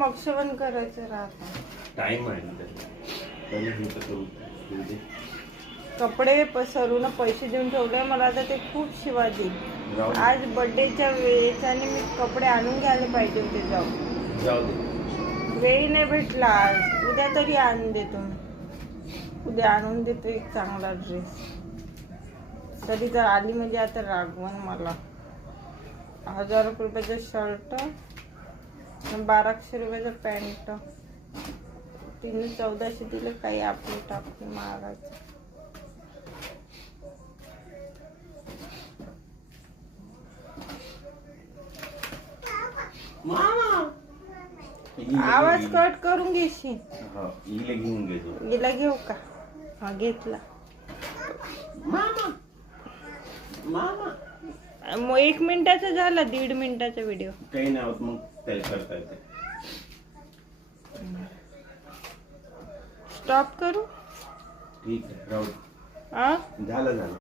मक्षवन करायचं राहतं. टाइम आहे ना त्याला. हे तर करू दे. कपडे पसरून पैसे देऊन ठेवले मला, आता ते खूप शिवा देईल. जाऊ दे. आज बर्थडेच्या वेळेच्याने मी कपडे आणून घ्यायला पाहिजे होते. जाऊ दे. वेळ नाही भेटला आज. उद्या तरी आणून देतो. उद्या आणून देतो एक चांगला ड्रेस. कधी जर आली म्हणजे आता रागवण मला. 1000 रुपयाचं शर्ट, 1200 रुपयाचं पॅन्ट, 1400 दिलं. काही आपले टाकून मागायचं. आवाज कट करून घेशील. हिला घेऊन घेतो. हिला घेऊ का? हा घेतला. मामा मामा 1 मिनिटाचा झाला, 1.5 मिनिटाचा व्हिडिओ. काही नाही होत मग त्याला करता येते. स्टॉप करू? ठीक आहे राहू. आ झालं.